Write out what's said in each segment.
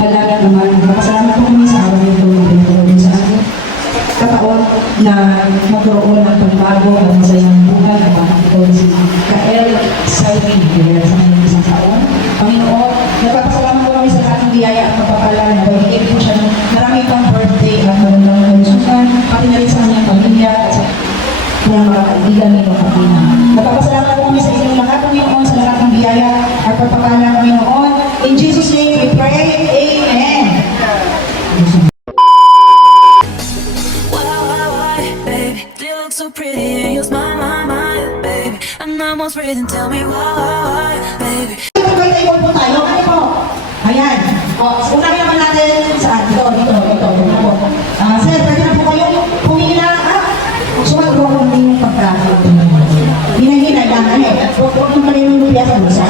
Halaga naman, napasalamat po kami sa araw nito sa amin. Kataon na magkaroon ng pagbago at masayang buhay na bakit ito si Kael Saibin sa kanyang isang taon. Panginoon, nagpapasalamat po kami sa lahat ng biyaya at pagpapala na bigyan po siya ng maraming pang birthday at magandang kalusugan, pati na rin sa kanyang pamilya at sa kanyang mga kaibigan nito kapina. Nagpapasalamat po kami sa inyong lahat, Panginoon, sa lahat ng biyaya at pagpapala, Panginoon. In Jesus' name we pray, Amen. So pretty and you smile my mind, baby. I'm almost ready to tell me why, baby. Ito po tayo, ano po? Ayan. O, unahin naman natin saan? Ito. Sir, pwede na po kayo pumila. Sumagot ko kung yung pagkakaroon. Hinay-hinay lang, Huwag mong pala yung luya sa lusa.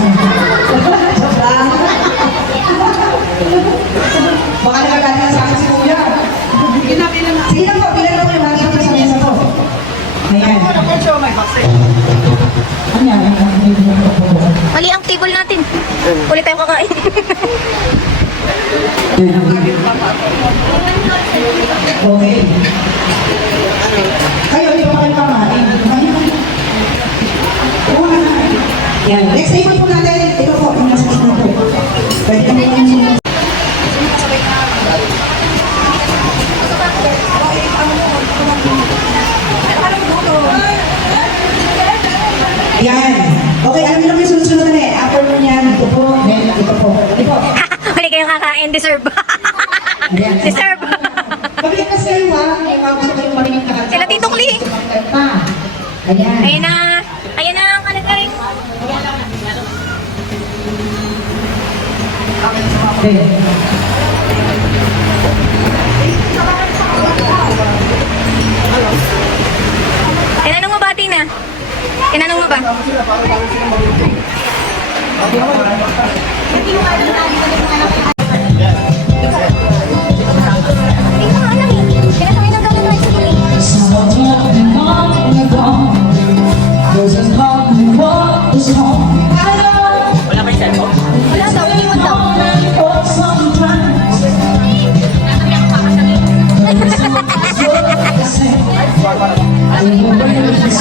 Baka nagagalit sa akin si Kuya. Sige na po, bilang na po yung bagay ko sa mesa po. Ayan. Mali ang table natin. Ulit tayong kakain. Okay. Kayo, hindi pa kayo kamain. Yan. Next table po natin. Ito po, yung nasa po. Pwede kami yung yan. Okay, alam niyo naman yung sunod-sunod na After mo niyan, ito po, then ito po. Ito po. Mali kayong kakain. Deserve. Deserve. Pabalik na sa'yo ha. Ay, gusto ko yung mariming kakanta. Sila Tito Kli. Ayan. Ayan na. Ayan na ang kalagaring. Okay. Tinanong mo ba, Tina? Tinanong mo ba? Wala daw, iniwan daw.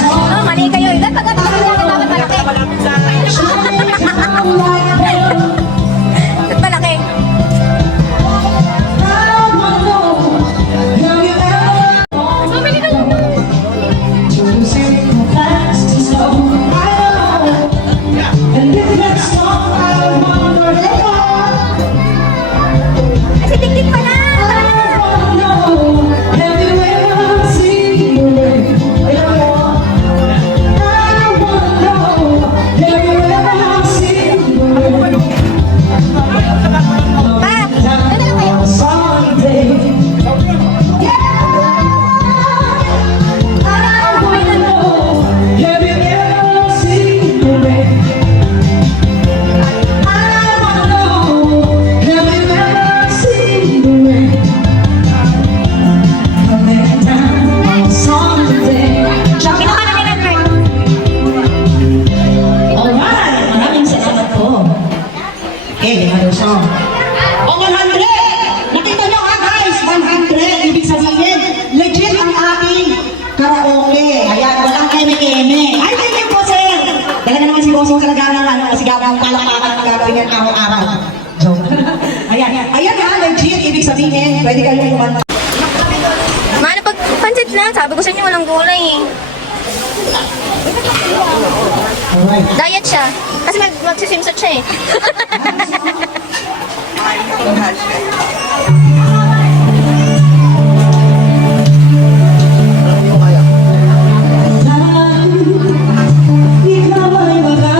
Oh, mali kayo. Dapat malaki. Dapat malaki. Kasi tik-tik pa na. O 100! Nakita nyo ha guys, 100! Ibig sabihin, legit ang ating karaoke. Ayan, walang eme-eme. Ay, thank you po sir! Dala na naman si Boso talaga na kasi gagawang palakpakan ang gagawin yan araw-araw. Joke. Ayan ha, legit. Ibig sabihin, pwede kayo kumanta. Mano pag pansit lang, sabi ko sa inyo walang gulay eh. Alright. Diet siya. Kasi magsisimsot siya eh.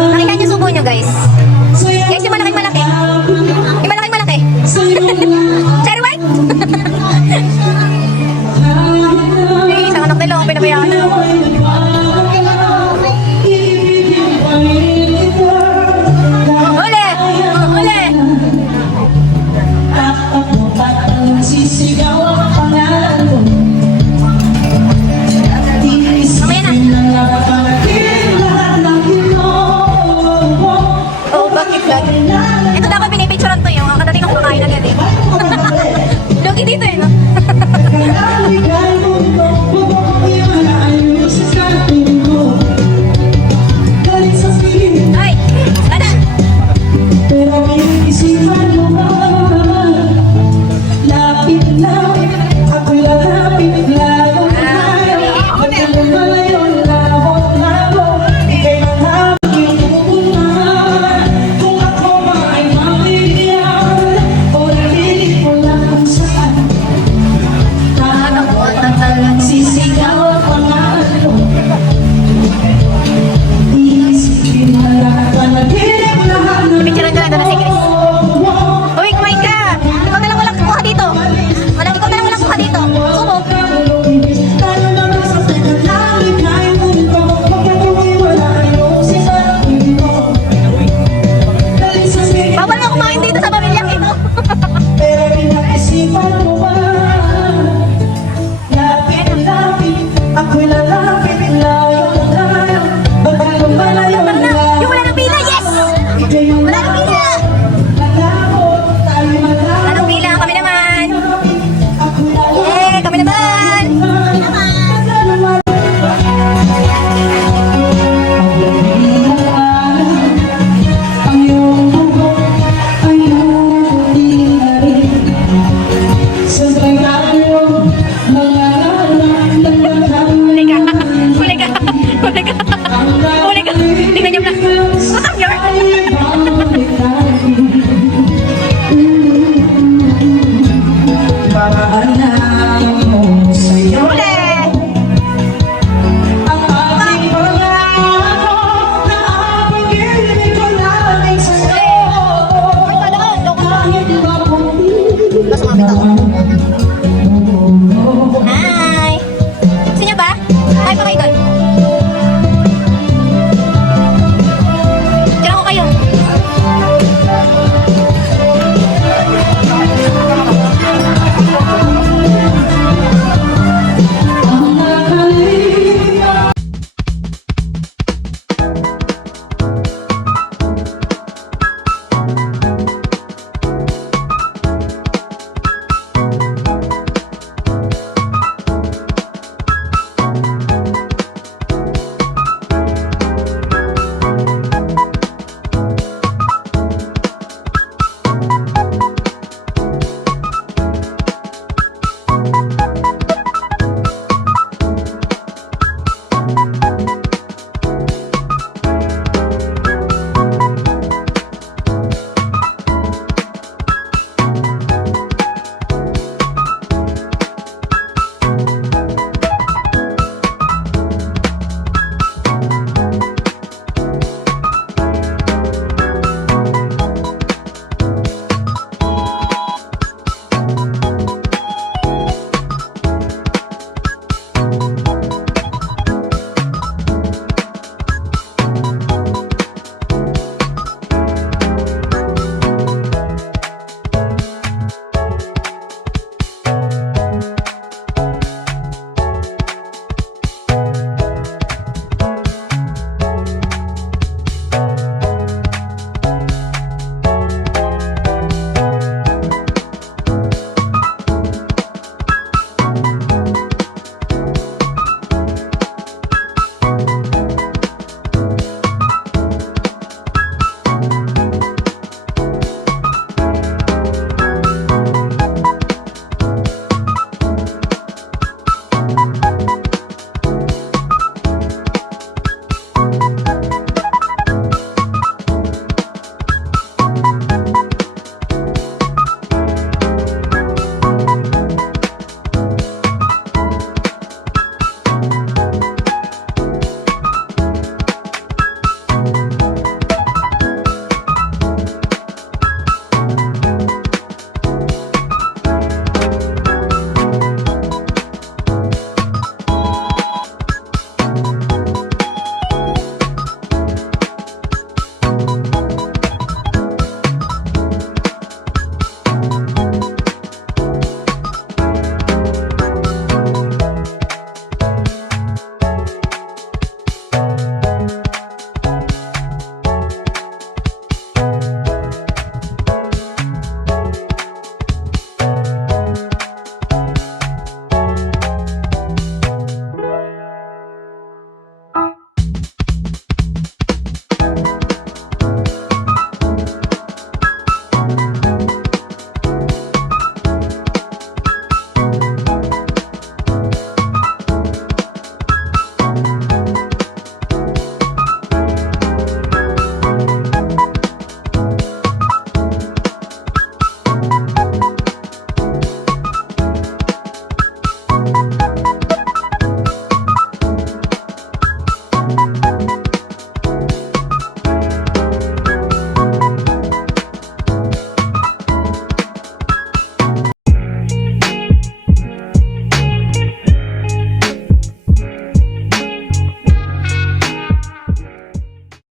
Nakita niyo subo niyo guys. Guys, yung malaki-malaki. Yung malaki-malaki. Cherry white? Isang anak nila, pinabayaan na. Uli! vlog. Ito dapat pinipicturean to yung kakadating ng kumakain agad eh. Lugi dito eh, no?